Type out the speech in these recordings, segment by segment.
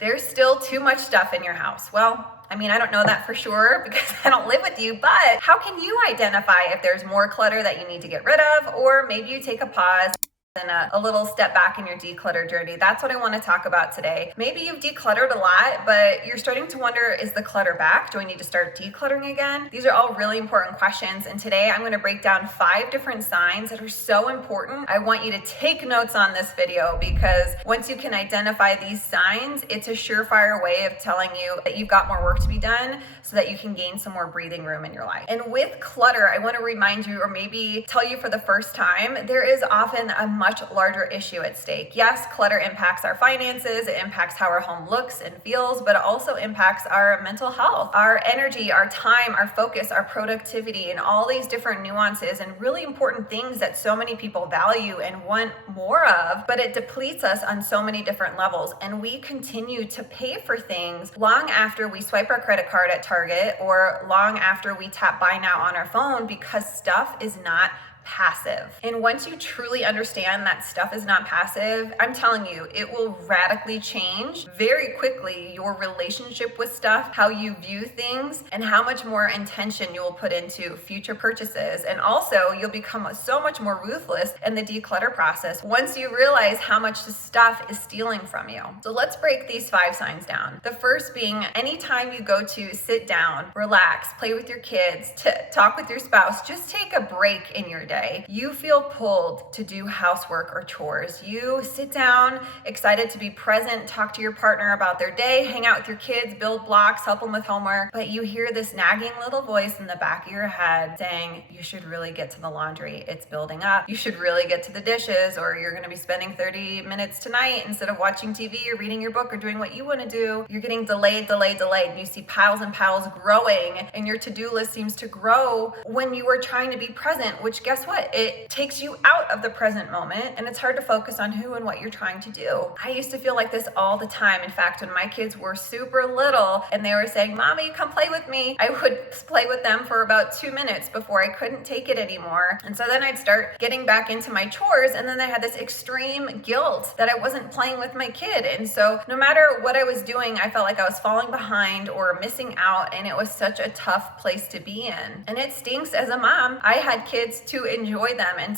There's still too much stuff in your house. Well, I mean, I don't know that for sure because I don't live with you, but how can you identify if there's more clutter that you need to get rid of, or maybe you take a pause and a little step back in your declutter journey? That's what I want to talk about today. Maybe you've decluttered a lot, but you're starting to wonder, is the clutter back? Do I need to start decluttering again? These are all really important questions, and today I'm going to break down 5 different signs that are so important. I want you to take notes on this video because once you can identify these signs, it's a surefire way of telling you that you've got more work to be done so that you can gain some more breathing room in your life. And with clutter, I want to remind you, or maybe tell you for the first time, there is often a much larger issue at stake. Yes, clutter impacts our finances, it impacts how our home looks and feels, but it also impacts our mental health, our energy, our time, our focus, our productivity, and all these different nuances and really important things that so many people value and want more of, but it depletes us on so many different levels. And we continue to pay for things long after we swipe our credit card at Target or long after we tap buy now on our phone because stuff is not passive. And once you truly understand that stuff is not passive, I'm telling you, it will radically change very quickly your relationship with stuff, how you view things, and how much more intention you will put into future purchases. And also, you'll become so much more ruthless in the declutter process once you realize how much the stuff is stealing from you. So let's break these 5 signs down. The first being, anytime you go to sit down, relax, play with your kids, talk with your spouse, just take a break in your day. You feel pulled to do housework or chores. You sit down, excited to be present, talk to your partner about their day, hang out with your kids, build blocks, help them with homework, but you hear this nagging little voice in the back of your head saying, you should really get to the laundry. It's building up. You should really get to the dishes, or you're going to be spending 30 minutes tonight instead of watching TV or reading your book or doing what you want to do. You're getting delayed. And you see piles and piles growing, and your to-do list seems to grow when you are trying to be present, which guess what? It takes you out of the present moment, and it's hard to focus on who and what you're trying to do. I used to feel like this all the time. In fact, when my kids were super little and they were saying, Mommy, come play with me, I would play with them for about 2 minutes before I couldn't take it anymore. And so then I'd start getting back into my chores, and then I had this extreme guilt that I wasn't playing with my kid. And so no matter what I was doing, I felt like I was falling behind or missing out, and it was such a tough place to be in. And it stinks as a mom. I had kids to enjoy them and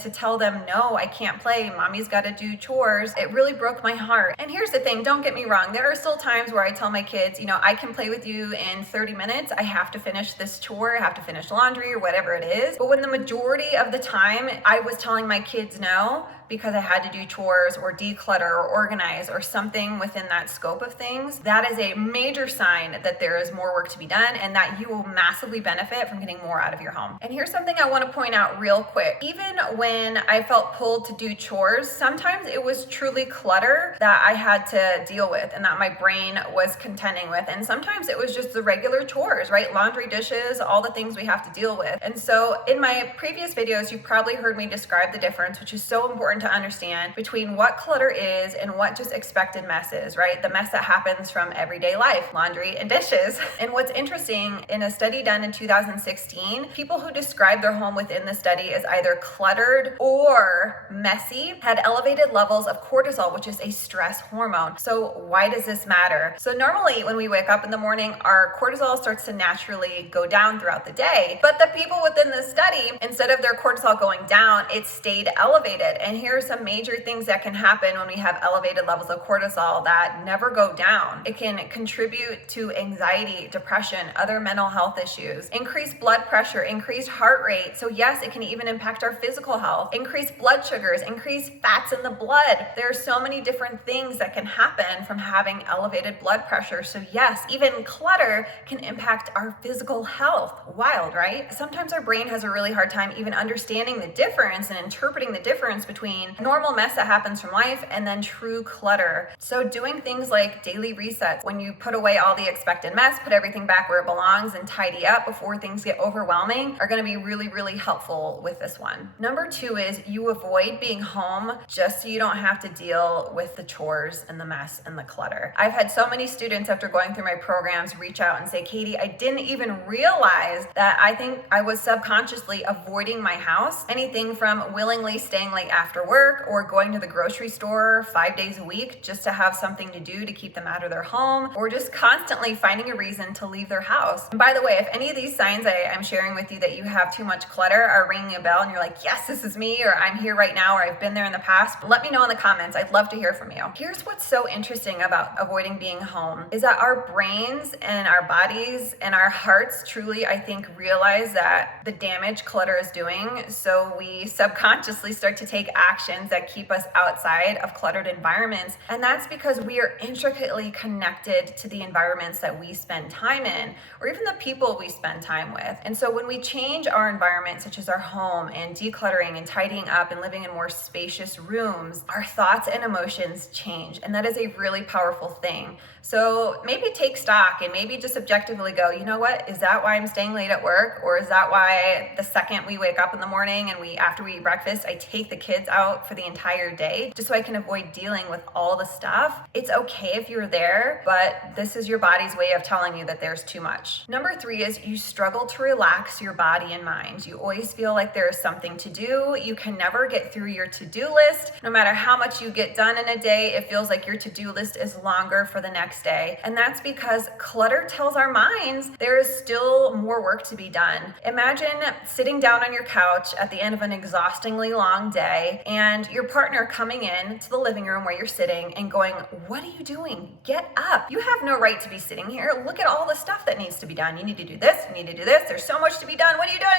to tell them, no, I can't play, Mommy's got to do chores. It really broke my heart. And here's the thing, don't get me wrong, there are still times where I tell my kids, I can play with you in 30 minutes. I have to finish this chore, I have to finish laundry or whatever it is. But when the majority of the time I was telling my kids no, because I had to do chores or declutter or organize or something within that scope of things, that is a major sign that there is more work to be done and that you will massively benefit from getting more out of your home. And here's something I want to point out real quick. Even when I felt pulled to do chores, sometimes it was truly clutter that I had to deal with and that my brain was contending with. And sometimes it was just the regular chores, right? Laundry, dishes, all the things we have to deal with. And so in my previous videos, you probably heard me describe the difference, which is so important to understand, between what clutter is and what just expected mess is, right? The mess that happens from everyday life, laundry and dishes. And what's interesting, in a study done in 2016, people who described their home within the study as either cluttered or messy had elevated levels of cortisol, which is a stress hormone. So why does this matter? So normally when we wake up in the morning, our cortisol starts to naturally go down throughout the day. But the people within the study, instead of their cortisol going down, it stayed elevated. And here are some major things that can happen when we have elevated levels of cortisol that never go down. It can contribute to anxiety, depression, other mental health issues, increased blood pressure, increased heart rate. So yes, it can even impact our physical health, increased blood sugars, increased fats in the blood. There are so many different things that can happen from having elevated blood pressure. So yes, even clutter can impact our physical health. Wild, right? Sometimes our brain has a really hard time even understanding the difference and interpreting the difference between normal mess that happens from life and then true clutter. So doing things like daily resets, when you put away all the expected mess, put everything back where it belongs and tidy up before things get overwhelming, are going to be really, really helpful with this one. Number 2 is you avoid being home just so you don't have to deal with the chores and the mess and the clutter. I've had so many students after going through my programs reach out and say, Katie, I didn't even realize that I think I was subconsciously avoiding my house. Anything from willingly staying late after work or going to the grocery store 5 days a week just to have something to do to keep them out of their home, or just constantly finding a reason to leave their house. And by the way, if any of these signs I'm sharing with you that you have too much clutter are ringing a bell and you're like, yes, this is me, or I'm here right now, or I've been there in the past, let me know in the comments. I'd love to hear from you. Here's what's so interesting about avoiding being home is that our brains and our bodies and our hearts truly, I think, realize that the damage clutter is doing. So we subconsciously start to take actions that keep us outside of cluttered environments. And that's because we are intricately connected to the environments that we spend time in, or even the people we spend time with. And so when we change our environment, such as our home, and decluttering and tidying up and living in more spacious rooms, our thoughts and emotions change. And that is a really powerful thing. So maybe take stock and maybe just objectively go, you know what? Is that why I'm staying late at work? Or is that why the second we wake up in the morning and after we eat breakfast, I take the kids out for the entire day just so I can avoid dealing with all the stuff? It's okay if you're there, but this is your body's way of telling you that there's too much. Number 3 is you struggle to relax your body and mind. You always feel like there is something to do. You can never get through your to-do list. No matter how much you get done in a day, it feels like your to-do list is longer for the next day. And that's because clutter tells our minds there is still more work to be done. Imagine sitting down on your couch at the end of an exhaustingly long day and your partner coming in to the living room where you're sitting and going, what are you doing? Get up. You have no right to be sitting here. Look at all the stuff that needs to be done. You need to do this. You need to do this. There's so much to be done. What are you doing?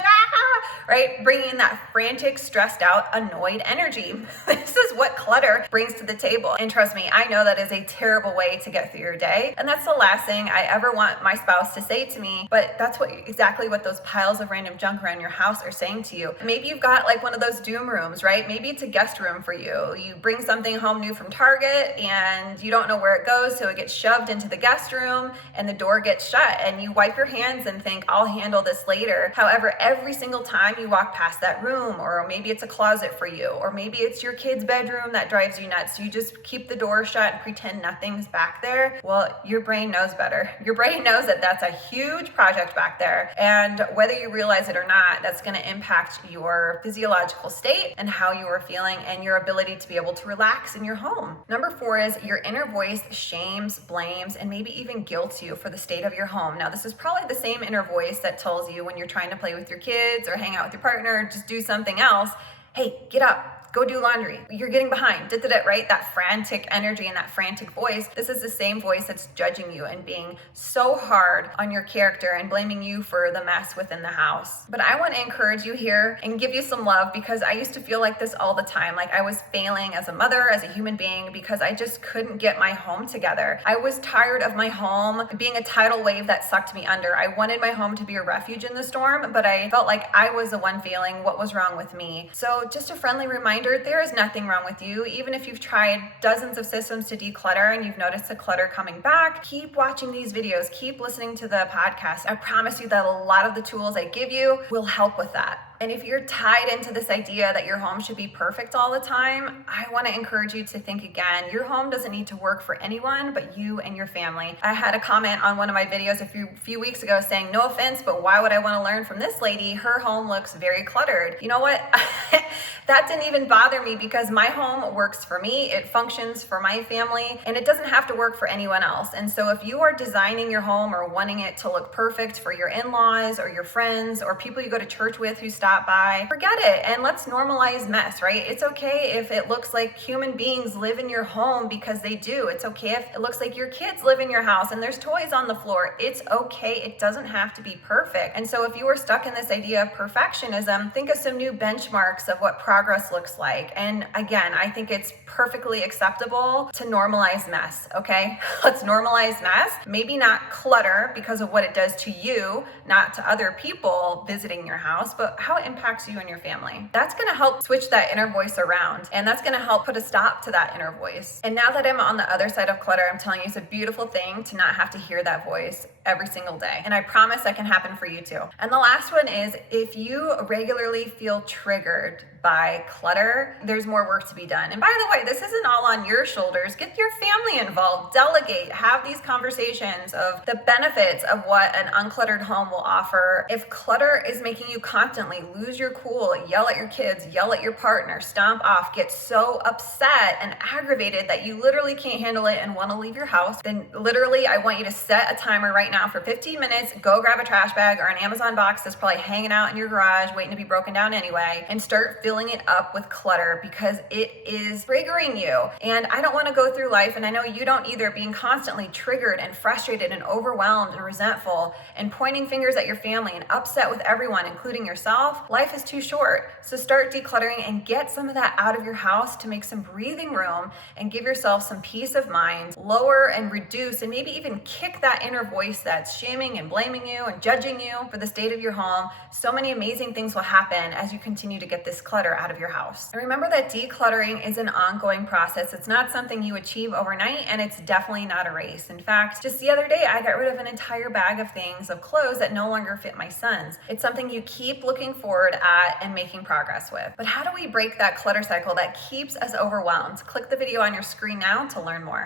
Right? Bringing in that frantic, stressed out, annoyed energy. This is what clutter brings to the table. And trust me, I know that is a terrible way to get through your day. And that's the last thing I ever want my spouse to say to me, but that's exactly what those piles of random junk around your house are saying to you. Maybe you've got like one of those doom rooms, right? Maybe it's a guest room for you. You bring something home new from Target and you don't know where it goes, so it gets shoved into the guest room and the door gets shut and you wipe your hands and think, I'll handle this later. However, every single time you walk past that room, or maybe it's a closet for you, or maybe it's your kid's bedroom that drives you nuts, you just keep the door shut and pretend nothing's back there. Well, your brain knows better. Your brain knows that that's a huge project back there. And whether you realize it or not, that's going to impact your physiological state and how you are feeling and your ability to be able to relax in your home. Number 4 is your inner voice shames, blames, and maybe even guilts you for the state of your home. Now, this is probably the same inner voice that tells you when you're trying to play with your kids or hang out with your partner, or just do something else, hey, get up. Go do laundry. You're getting behind. Right? That frantic energy and that frantic voice. This is the same voice that's judging you and being so hard on your character and blaming you for the mess within the house. But I want to encourage you here and give you some love, because I used to feel like this all the time. Like I was failing as a mother, as a human being, because I just couldn't get my home together. I was tired of my home being a tidal wave that sucked me under. I wanted my home to be a refuge in the storm, but I felt like I was the one failing. What was wrong with me? So just a friendly reminder, there is nothing wrong with you. Even if you've tried dozens of systems to declutter and you've noticed the clutter coming back, keep watching these videos, keep listening to the podcast. I promise you that a lot of the tools I give you will help with that. And if you're tied into this idea that your home should be perfect all the time, I want to encourage you to think again. Your home doesn't need to work for anyone but you and your family. I had a comment on one of my videos a few weeks ago saying, no offense, but why would I want to learn from this lady? Her home looks very cluttered. You know what? That didn't even bother me, because my home works for me. It functions for my family, and it doesn't have to work for anyone else. And so if you are designing your home or wanting it to look perfect for your in-laws or your friends or people you go to church with who stop by, forget it, and let's normalize mess, right? It's okay if it looks like human beings live in your home, because they do. It's okay if it looks like your kids live in your house and there's toys on the floor. It's okay. It doesn't have to be perfect. And so if you are stuck in this idea of perfectionism, think of some new benchmarks of what progress looks like. And again, I think it's perfectly acceptable to normalize mess, okay? Let's normalize mess. Maybe not clutter because of what it does to you, not to other people visiting your house, but how it impacts you and your family. That's gonna help switch that inner voice around, and that's gonna help put a stop to that inner voice. And now that I'm on the other side of clutter, I'm telling you, it's a beautiful thing to not have to hear that voice every single day. And I promise that can happen for you too. And the last one is, if you regularly feel triggered by clutter, there's more work to be done. And by the way, this isn't all on your shoulders. Get your family involved, delegate, have these conversations of the benefits of what an uncluttered home will offer. If clutter is making you constantly lose your cool, yell at your kids, yell at your partner, stomp off, get so upset and aggravated that you literally can't handle it and want to leave your house, then literally I want you to set a timer right now for 15 minutes, go grab a trash bag or an Amazon box that's probably hanging out in your garage waiting to be broken down anyway, and start filling it up with clutter because it is triggering you. And I don't want to go through life, and I know you don't either, being constantly triggered and frustrated and overwhelmed and resentful and pointing fingers at your family and upset with everyone, including yourself. Life is too short. So start decluttering and get some of that out of your house to make some breathing room and give yourself some peace of mind, lower and reduce and maybe even kick that inner voice that's shaming and blaming you and judging you for the state of your home. So many amazing things will happen as you continue to get this clutter out of your house. And remember that decluttering is an ongoing process. It's not something you achieve overnight, and it's definitely not a race. In fact, just the other day, I got rid of an entire bag of things, of clothes that no longer fit my sons. It's something you keep looking forward at and making progress with. But how do we break that clutter cycle that keeps us overwhelmed? Click the video on your screen now to learn more.